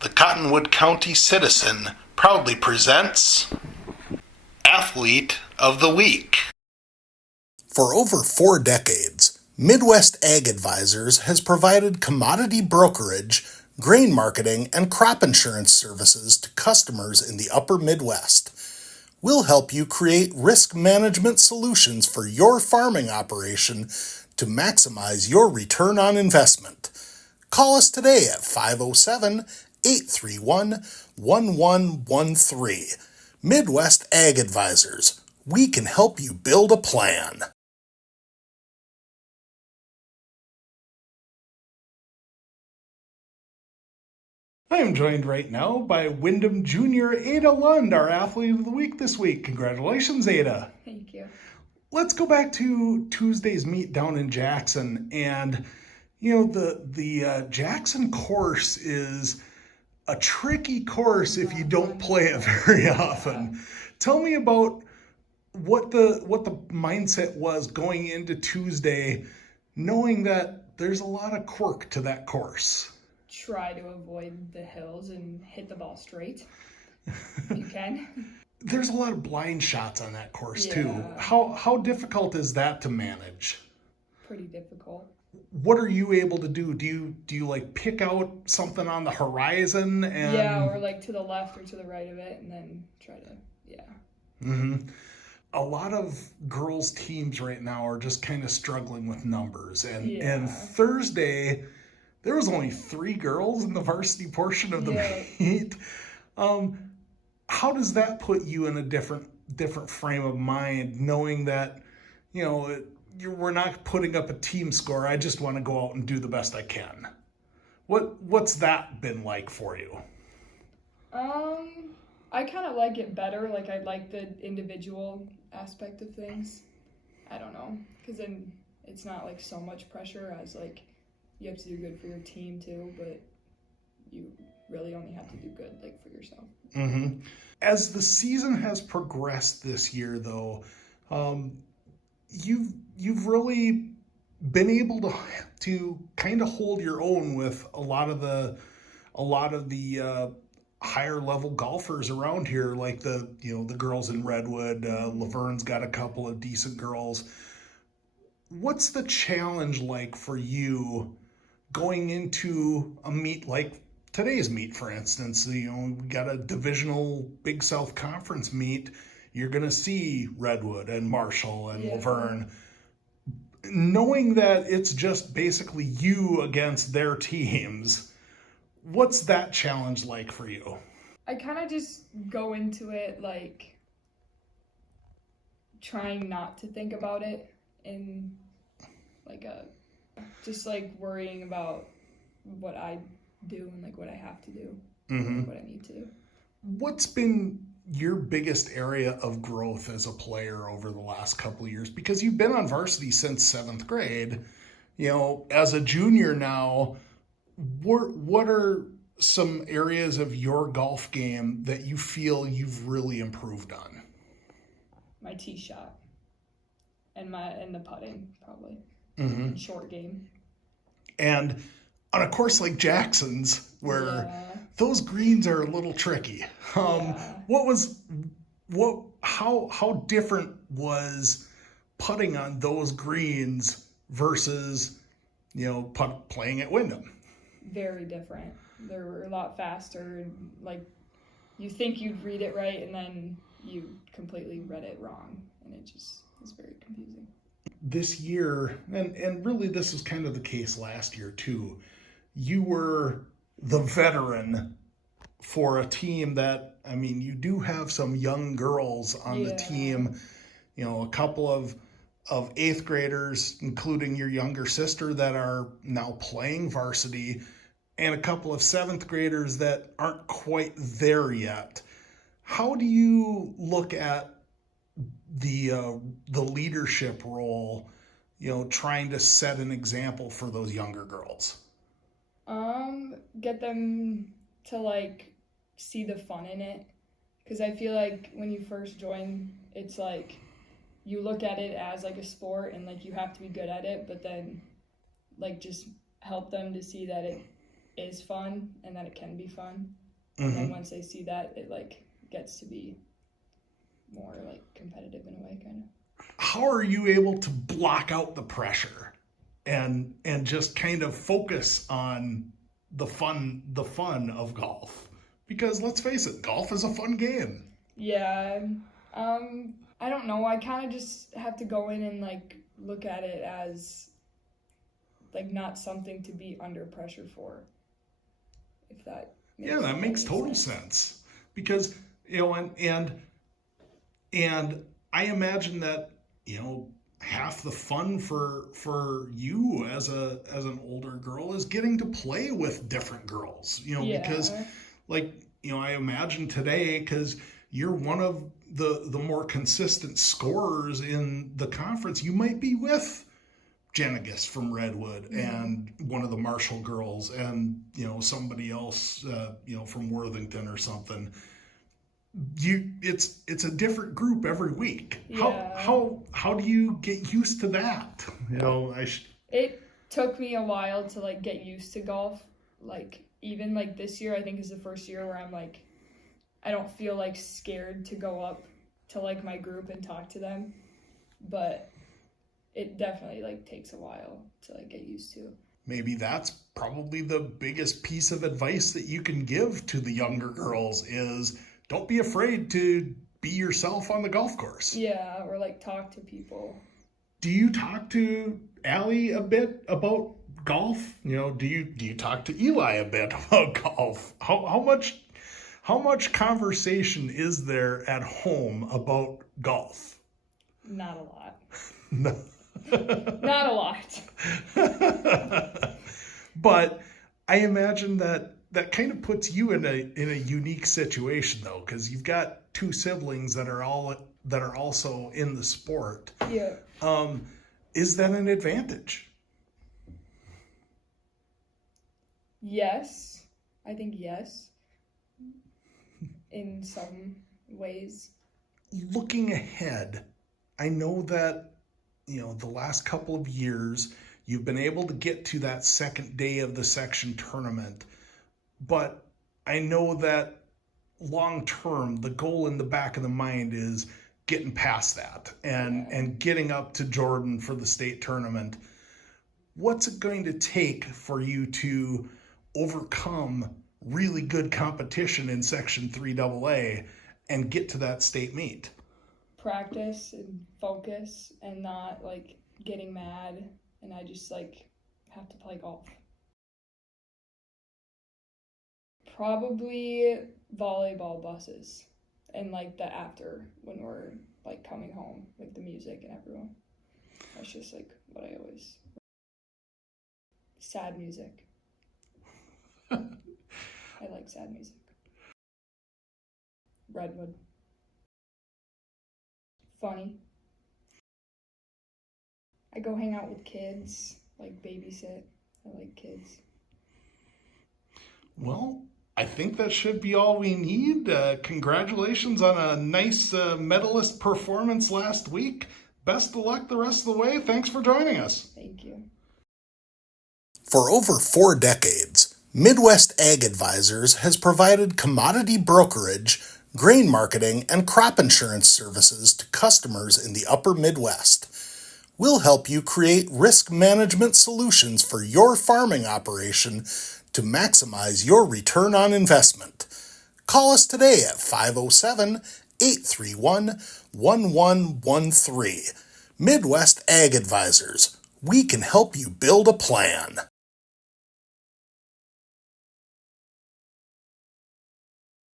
The Cottonwood County Citizen proudly presents Athlete of the Week. For over 4 decades, Midwest Ag Advisors has provided commodity brokerage, grain marketing, and crop insurance services to customers in the upper Midwest. We'll help you create risk management solutions for your farming operation to maximize your return on investment. Call us today at 507-831-1113. Midwest Ag Advisors. We can help you build a plan. I am joined right now by Wyndham Jr. Ada Lund, our Athlete of the Week this week. Congratulations, Ada. Thank you. Let's go back to Tuesday's meet down in Jackson. And, you know, the Jackson course is a tricky course if you don't play it very often. Tell me about what the mindset was going into Tuesday, knowing that there's a lot of quirk to that course. Try to avoid the hills and hit the ball straight. You can. There's a lot of blind shots on that course too. Yeah. How difficult is that to manage? Pretty difficult. What are you able to do? Do you like pick out something on the horizon and or like to the left or to the right of it and then try to A lot of girls teams right now are just kind of struggling with numbers and Thursday there was only 3 girls in the varsity portion of the meet. How does that put you in a different frame of mind, knowing that, you know, we're not putting up a team score. I just want to go out and do the best I can. What's that been like for you? I kind of like it better. Like, I like the individual aspect of things. I don't know, because then it's not like so much pressure as like you have to do good for your team too, but you really only have to do good like for yourself. Mm-hmm. As the season has progressed this year, though, you've really been able to kind of hold your own with a lot of the higher level golfers around here, like the girls in Redwood. Laverne's got a couple of decent girls. What's the challenge like for you going into a meet like today's meet, for instance? You know, we got a divisional Big South Conference meet. You're going to see Redwood and Marshall and Laverne. Knowing that it's just basically you against their teams, what's that challenge like for you? I kind of just go into it like trying not to think about it in like just like worrying about what I do and like what I have to do, what I need to do. What's been your biggest area of growth as a player over the last couple of years? Because you've been on varsity since 7th grade. You know, as a junior now, what are some areas of your golf game that you feel you've really improved on? My tee shot and the putting probably. Short game. And on a course like Jackson's, where those greens are a little tricky, how different was putting on those greens versus, playing at Wyndham? Very different. They were a lot faster. Like, you think you'd read it right, and then you completely read it wrong, and it just was very confusing. This year, and really this was kind of the case last year too, you were the veteran for a team that, I mean, you do have some young girls on the team, a couple of 8th graders, including your younger sister, that are now playing varsity, and a couple of 7th graders that aren't quite there yet. How do you look at the leadership role, trying to set an example for those younger girls? Get them to like see the fun in it, because I feel like when you first join, it's like you look at it as like a sport and like you have to be good at it, but then like just help them to see that is fun and that it can be fun. And then once they see that, it like gets to be more like competitive in a way, kind of. How are you able to block out the pressure and just kind of focus on the fun of golf? Because let's face it, golf is a fun game. Yeah. I don't know. I kind of just have to go in and like look at it as like not something to be under pressure for. If that that makes total sense. Because, you know, and I imagine that, you know, half the fun for you as an older girl is getting to play with different girls, you know, because like, you know, I imagine today, because you're one of the more consistent scorers in the conference, you might be with Jenigus from Redwood and one of the Marshall girls and, you know, somebody else, you know, from Worthington or something. It's a different group every week. How do you get used to that? You know, it took me a while to like get used to golf. Like even like this year, I think is the first year where I'm like, I don't feel like scared to go up to like my group and talk to them, but it definitely like takes a while to like get used to. Maybe that's probably the biggest piece of advice that you can give to the younger girls is don't be afraid to be yourself on the golf course. Yeah, or like talk to people. Do you talk to Allie a bit about golf? You know, do you talk to Eli a bit about golf? How much conversation is there at home about golf? Not a lot. No. Not a lot. But I imagine that kind of puts you in a unique situation though, because you've got two siblings that are also in the sport. Yeah. Is that an advantage? Yes. I think yes. In some ways. Looking ahead, I know that, you know, the last couple of years you've been able to get to that second day of the section tournament, but I know that long term the goal in the back of the mind is getting past that and getting up to Jordan for the state tournament. What's it going to take for you to overcome really good competition in section 3AA and get to that state meet? Practice and focus and not like getting mad, and I just like have to play golf. Probably volleyball buses and like the after when we're like coming home with the music and everyone. That's just like what I always. Sad music. I like sad music. Redwood. Funny. I go hang out with kids, like babysit. I like kids. Well, I think that should be all we need. Congratulations on a nice medalist performance last week. Best of luck the rest of the way. Thanks for joining us. Thank you. For over 4 decades, Midwest Ag Advisors has provided commodity brokerage, grain marketing, and crop insurance services to customers in the upper Midwest. We'll help you create risk management solutions for your farming operation to maximize your return on investment. Call us today at 507-831-1113. Midwest Ag Advisors. We can help you build a plan.